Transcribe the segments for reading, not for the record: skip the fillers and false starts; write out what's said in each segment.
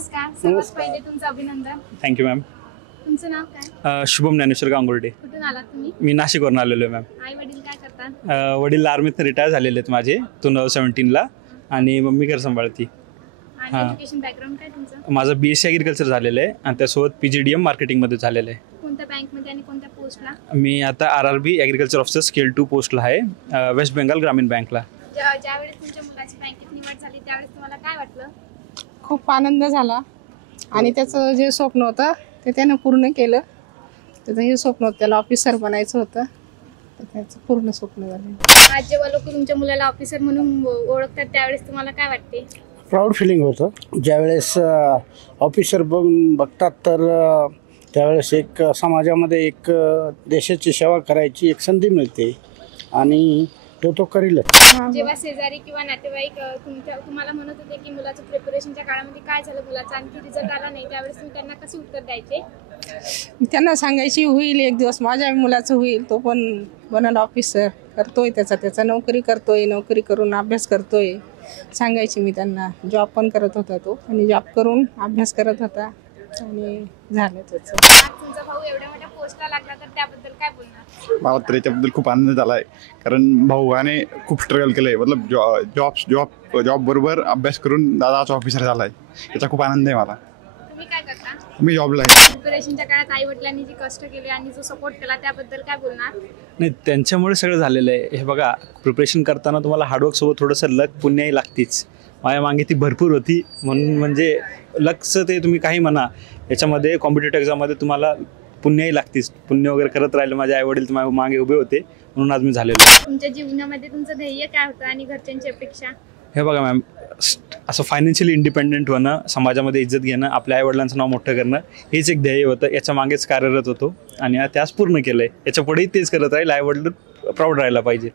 नमस्कार. सर्वात पहिले तुमचं अभिनंदन. Thank you ma'am. तुमचं नाव काय? शुभम ज्ञानेश्वर गांगुर्डे. कुठून आलात तुम्ही? मी नाशिकवरून आलेलो आहे मॅम. आई वडील काय करतात? वडील आर्मीत रिटायर झालेले आहेत माझे 2017ला आणि मम्मी घर सांभाळती. आणि एज्युकेशन बॅकग्राऊंड काय तुमचं? माझं BSc ॲग्रिकल्चर झालेलं आहे आणि त्यासोबत PGDM मार्केटिंगमध्ये झालेलं आहे. कोणत्या बँकमध्ये आणि कोणत्या पोस्टला? मी आता RRB ॲग्रिकल्चर ऑफिसर स्केल 2 पोस्टला आहे, वेस्ट बेंगाल ग्रामीण बँकला. ज्यावेळेस तुमच्या मुलाची बँकेत निवड झाली त्यावेळेस तुम्हाला काय वाटलं? खूप आनंद झाला आणि त्याचं जे स्वप्न होतं ते त्यानं पूर्ण केलं. त्याचं हे स्वप्न होतं, त्याला ऑफिसर बनायचं होतं, तर त्याचं पूर्ण स्वप्न झालं. आज जेव्हा लोक तुमच्या मुलाला ऑफिसर म्हणून ओळखतात त्यावेळेस तुम्हाला काय वाटते? प्राऊड फिलिंग होतं. ज्यावेळेस ऑफिसर बघतात तर त्यावेळेस एक समाजामध्ये एक देशाची सेवा करायची एक संधी मिळते आणि तो करीलच. जेव्हा शेजारी किंवा नातेवाईक तुम्हाला म्हणत होते की मुलाचं प्रिपरेशनच्या काळामध्ये काय झालं, मुलाचा आणखी रिझल्ट आला नाही, त्यावेळेस तुम्ही त्यांना कशी उत्तर द्यायचे? मी त्यांना सांगायची होईल एक दिवस माझ्या मुलाचं होईल, तो पण बनल ऑफिसर, करतोय त्याचा नोकरी करतोय, नोकरी करून अभ्यास करतोय सांगायची मी त्यांना. जॉब पण करत होता तो आणि जॉब करून अभ्यास करत होता आणि झालं त्याचं. आज तुमचा भाऊ एवढ्या मोठ्या पोस्टला लागला तर त्याबद्दल काय बोलणार? मला तर याच्याबद्दल खूप आनंद झाला आहे, कारण भाऊने खूप स्ट्रगल केलं आहे. मतलब जॉब बरोबर अभ्यास करून दादा आज ऑफिसर झाला आहे, याचा खूप आनंद आहे मला. तुम्ही काय करता? मी जॉबला आहे. प्रिपरेशनच्या काळात आई वडिलांनी जे कष्ट केले आणि जो सपोर्ट केला त्याबद्दल काय बोलणार? नाही, त्यांच्यामुळे सगळं झालेलं आहे. हे बघा, प्रिपरेशन करताना तुम्हाला हार्डवर्कसोबत थोडंसं लक पुण्याही लागतीच. माझ्या मागे ती भरपूर होती, म्हणून म्हणजे लकचं ते तुम्ही काही म्हणा, याच्यामध्ये कॉम्पिटेटिव्ह एक्झाममध्ये तुम्हाला पुण्याही लागतीच. पुण्य वगैरे करत राहिलं, माझे आई वडील माझ्या मागे उभे होते, म्हणून आज मी झालेलो. तुमच्या जीवनामध्ये तुमचं ध्येय काय होतं आणि घरच्यांची अपेक्षा? हे बघा मॅम, असं फायनान्शियली इंडिपेंडेंट होणं, समाजामध्ये इज्जत घेणं, आपल्या आईवडिलांचं नाव मोठं करणं, हेच एक ध्येय होतं. याच्या मागेच कार्यरत होतो आणि त्याच पूर्ण केलं आहे. याच्या पुढेही तेच करत राहील. आईवडील प्राऊड राहायला पाहिजे.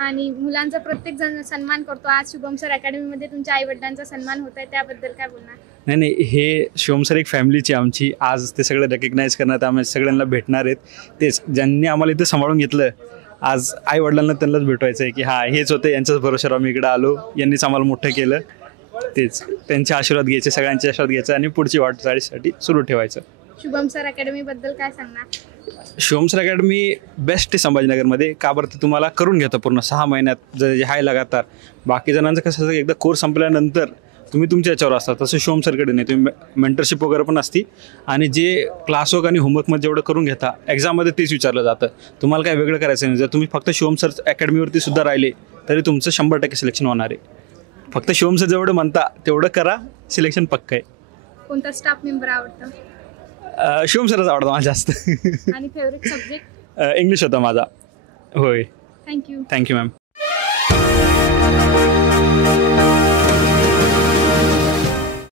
आणि मुलांचा प्रत्येक जण सन्मान करतो. आज शुभम सर अकॅडमीमध्ये तुमच्या आई वडिलांचा सन्मान होत आहे, त्याबद्दल काय बोलणार? नाही, हे शिवम सर एक फॅमिलीची आमची. आज ते सगळं रेकग्नाईज करण्यात आम्ही सगळ्यांना भेटणार आहेत. तेच ज्यांनी आम्हाला इथं सांभाळून घेतलं, आज आई वडिलांना त्यांनाच भेटवायचं आहे की हां, हेच होते, यांच्याच भरोश्यावर आम्ही इकडं आलो, यांनीच आम्हाला मोठं केलं. तेच त्यांचे आशीर्वाद घ्यायचे, सगळ्यांचे आशीर्वाद घ्यायचे आणि पुढची वाटचालीसाठी सुरू ठेवायचं. शुभम सर अकॅडमी बद्दल काय सांगणार? शिवम सर अकॅडमी बेस्ट आहे संभाजीनगरमध्ये. का बरं, ते तुम्हाला करून घेतं पूर्ण 6 महिन्यात जे हाय लगातार. बाकी जणांचं कसं असतं, एकदा कोर्स संपल्यानंतर तुम्ही तुमच्या याच्यावर असता, तसं शिवम सरकडे नाही. तुम्ही मेंटरशिप वगैरे पण असती आणि जे क्लासवर्क आणि होमवर्कमध्ये जेवढं करून घेता, एक्झाममध्ये तेच विचारलं जातं. तुम्हाला काय वेगळं करायचं नाही. जर तुम्ही फक्त शिवम सर अकॅडमीवरती सुद्धा राहिले तरी तुमचं 100% सिलेक्शन होणार आहे. फक्त शिवम सर जेवढं म्हणता तेवढं करा, सिलेक्शन पक्का आहे. कोणता स्टाफ मेंबर आवडतं? शिवम सरच आवडतं मला जास्त. आणि फेवरेट सब्जेक्ट? इंग्लिश होता माझा. होय. थँक्यू. Thank you ma'am.